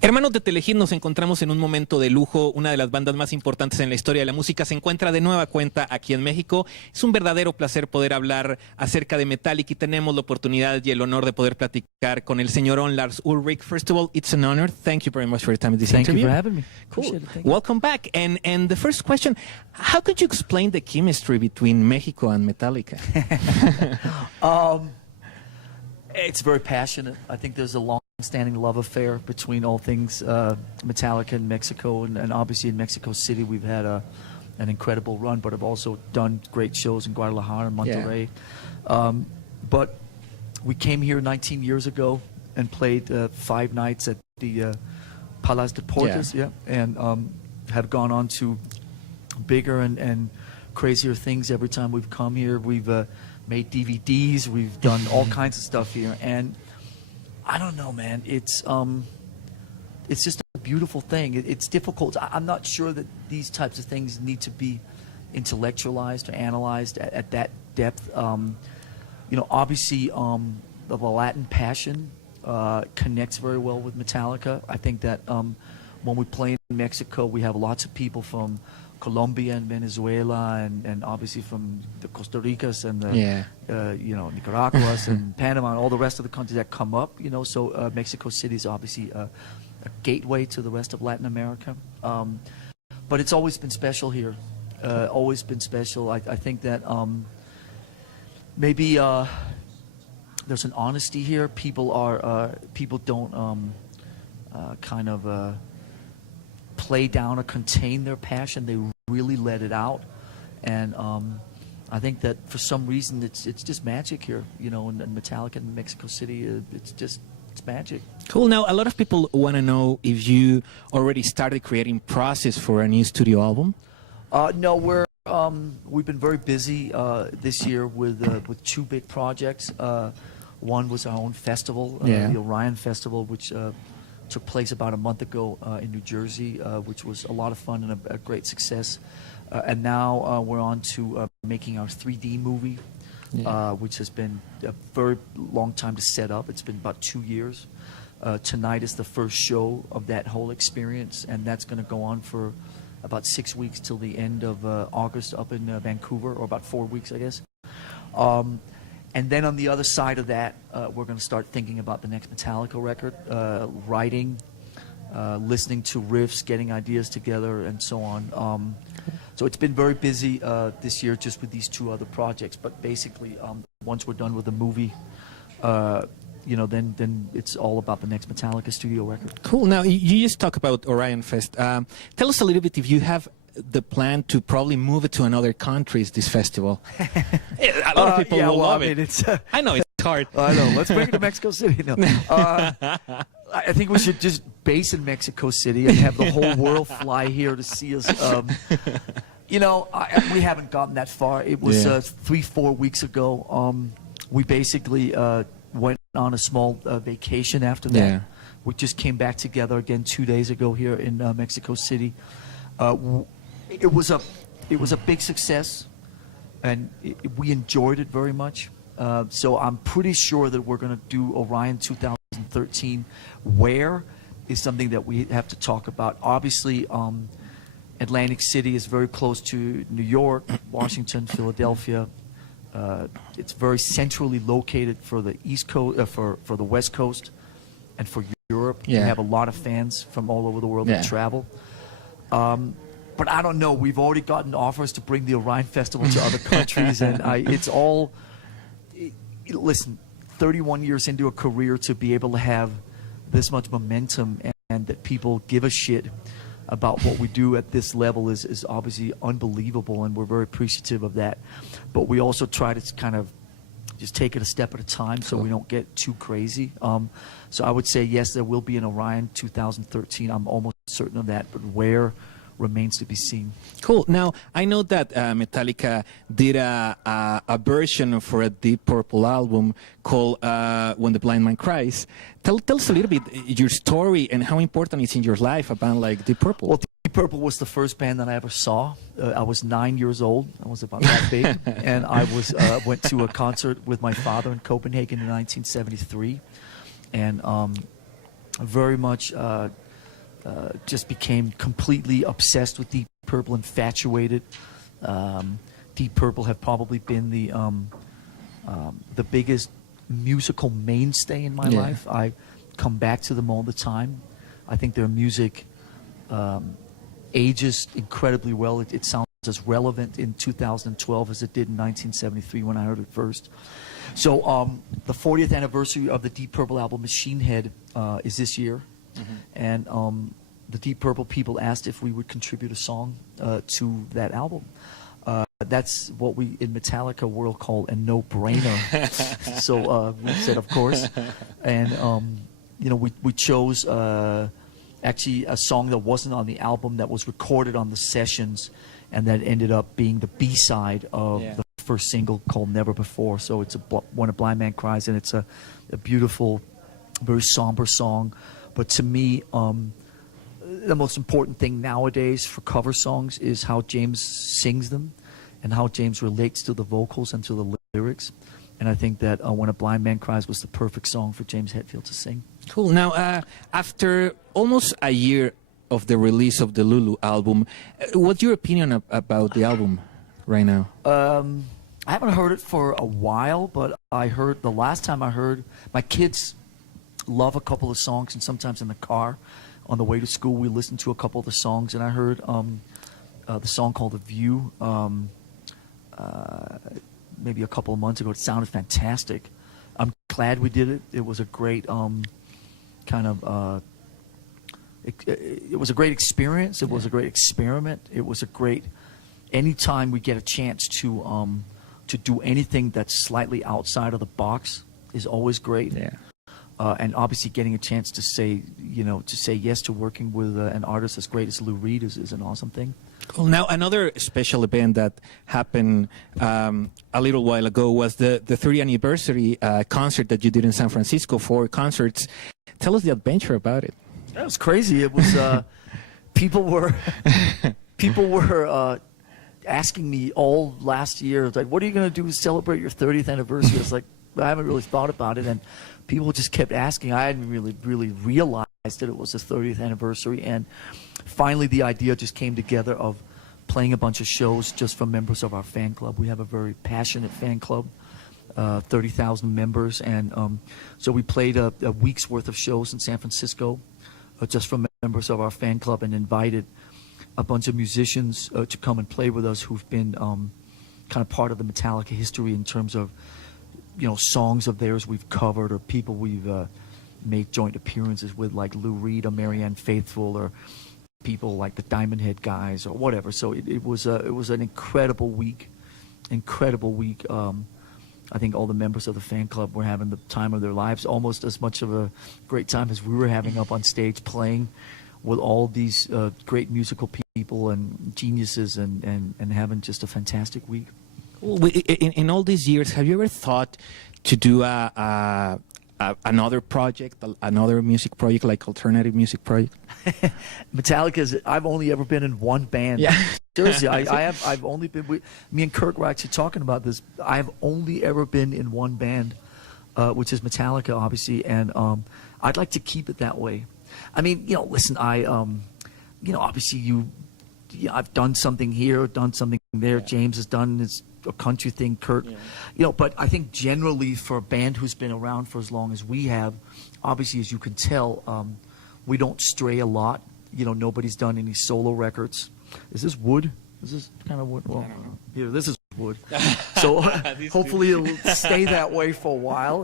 Hermanos de Telehit, nos encontramos en un momento de lujo. Una de las bandas más importantes en la historia de la música se encuentra de nueva cuenta aquí en México. Es un verdadero placer poder hablar acerca de Metallica y tenemos la oportunidad y el honor de poder platicar con el señorón Lars Ulrich. First of all, it's an honor. Thank you very much for your time in this interview. Thank you for having me. Cool. It. Welcome back. And the first question, how could you explain the chemistry between Mexico and Metallica? It's very passionate. I think there's a long-standing love affair between all things Metallica and Mexico, and obviously in Mexico City we've had an incredible run, but I've also done great shows in Guadalajara and Monterrey. Yeah. But we came here 19 years ago and played 5 nights at the Palace de Portes, and have gone on to bigger and crazier things every time we've come here. We've made DVDs, we've done all kinds of stuff here, and I don't know, man, it's just a beautiful thing. It's difficult. I'm not sure that these types of things need to be intellectualized or analyzed at that depth. You know, obviously the Latin passion connects very well with Metallica. I think that when we play in Mexico, we have lots of people from Colombia and Venezuela, and obviously from the Costa Ricas and the you know, Nicaraguas and Panama and all the rest of the countries that come up. You know, so Mexico City is obviously a gateway to the rest of Latin America. But it's always been special here. Always been special. I think that maybe there's an honesty here. People don't kind of play down or contain their passion. They really let it out, and I think that for some reason it's just magic here, you know, in Metallica in Mexico City. It's magic. Cool. Now, a lot of people want to know if you already started creating process for a new studio album. No, we've been very busy this year with 2 big projects. One was our own festival, the Orion Festival, which took place about a month ago in New Jersey, which was a lot of fun and a great success. And now we're on to making our 3D movie, which has been a very long time to set up. It's been about 2 years. Tonight is the first show of that whole experience, and that's going to go on for about 6 weeks till the end of August up in Vancouver, or about 4 weeks, I guess. And then on the other side of that, we're going to start thinking about the next Metallica record, writing, listening to riffs, getting ideas together, and so on. So it's been very busy this year just with these 2 other projects. But basically, once we're done with the movie, you know, then it's all about the next Metallica studio record. Cool. Now, you just talk about Orion Fest. Tell us a little bit if you have the plan to probably move it to another countries, this festival. A lot of people will love it. I know it's hard. I know. Let's bring it to Mexico City. No. I think we should just base in Mexico City and have the whole world fly here to see us. You know, we haven't gotten that far. It was 3-4 weeks ago. We basically went on a small vacation after that. Yeah. We just came back together again 2 days ago here in Mexico City. It was a big success, and we enjoyed it very much. So I'm pretty sure that we're going to do Orion 2013. Where is something that we have to talk about. Obviously, Atlantic City is very close to New York, Washington, Philadelphia. It's very centrally located for the East Coast, for the West Coast, and for Europe. Yeah. We have a lot of fans from all over the world that travel. But I don't know. We've already gotten offers to bring the Orion Festival to other countries, and it's all. Listen, 31 years into a career, to be able to have this much momentum and that people give a shit about what we do at this level is obviously unbelievable, and we're very appreciative of that. But we also try to kind of just take it a step at a time, so we don't get too crazy. So I would say yes, there will be an Orion 2013. I'm almost certain of that, but where remains to be seen. Cool. Now, I know that Metallica did a version for a Deep Purple album called When the Blind Man Cries. Tell us a little bit your story and how important it's in your life, a band like Deep Purple. Well, Deep Purple was the first band that I ever saw. I was 9 years old. I was about that big. And I went to a concert with my father in Copenhagen in 1973. And very much just became completely obsessed with Deep Purple, infatuated. Deep Purple have probably been the biggest musical mainstay in my life. I come back to them all the time. I think their music ages incredibly well. It sounds as relevant in 2012 as it did in 1973 when I heard it first. So the 40th anniversary of the Deep Purple album Machine Head is this year. And the Deep Purple people asked if we would contribute a song to that album. That's what we in Metallica world call a no-brainer. So we said, of course. And you know, we chose actually a song that wasn't on the album that was recorded on the sessions, and that ended up being the B-side of the first single called Never Before. So it's When a Blind Man Cries, and it's a beautiful, very somber song. But to me, the most important thing nowadays for cover songs is how James sings them and how James relates to the vocals and to the lyrics. And I think that When a Blind Man Cries was the perfect song for James Hetfield to sing. Cool. Now, after almost a year of the release of the Lulu album, what's your opinion about the album right now? I haven't heard it for a while, but I heard the last time I heard, my kids love a couple of songs, and sometimes in the car on the way to school we listen to a couple of the songs, and I heard the song called The View maybe a couple of months ago. It sounded fantastic. I'm glad we did it. It was a great it was a great experience. It was a great experiment. It was a great, anytime we get a chance to do anything that's slightly outside of the box is always great. Yeah. And obviously getting a chance to say, to say yes to working with an artist as great as Lou Reed is an awesome thing. Cool. Now, another special event that happened a little while ago was the 30th anniversary concert that you did in San Francisco, 4 concerts. Tell us the adventure about it. That was crazy. It was people were asking me all last year, like, what are you going to do to celebrate your 30th anniversary? It's like, I haven't really thought about it, and people just kept asking. I hadn't really realized that it was the 30th anniversary, and finally the idea just came together of playing a bunch of shows just for members of our fan club. We have a very passionate fan club, 30,000 members, and so we played a week's worth of shows in San Francisco just for members of our fan club, and invited a bunch of musicians to come and play with us who've been kind of part of the Metallica history in terms of songs of theirs we've covered, or people we've made joint appearances with, like Lou Reed or Marianne Faithfull, or people like the Diamond Head guys, or whatever. So it was an incredible week. I think all the members of the fan club were having the time of their lives, almost as much of a great time as we were having up on stage playing with all these great musical people and geniuses, and having just a fantastic week. In all these years, have you ever thought to do another project, another music project, like alternative music project? Metallica's. I've only ever been in one band. Yeah. Seriously, I've only been. Me and Kirk were actually talking about this. I've only ever been in one band, which is Metallica, obviously, and I'd like to keep it that way. I mean, listen, obviously I've done something here, done something there. James has done his a country thing, Kurt. But I think generally for a band who's been around for as long as we have, obviously, as you can tell, we don't stray a lot. Nobody's done any solo records. Is this wood? Is this kind of wood? Well, here, this is wood. So hopefully it'll stay that way for a while.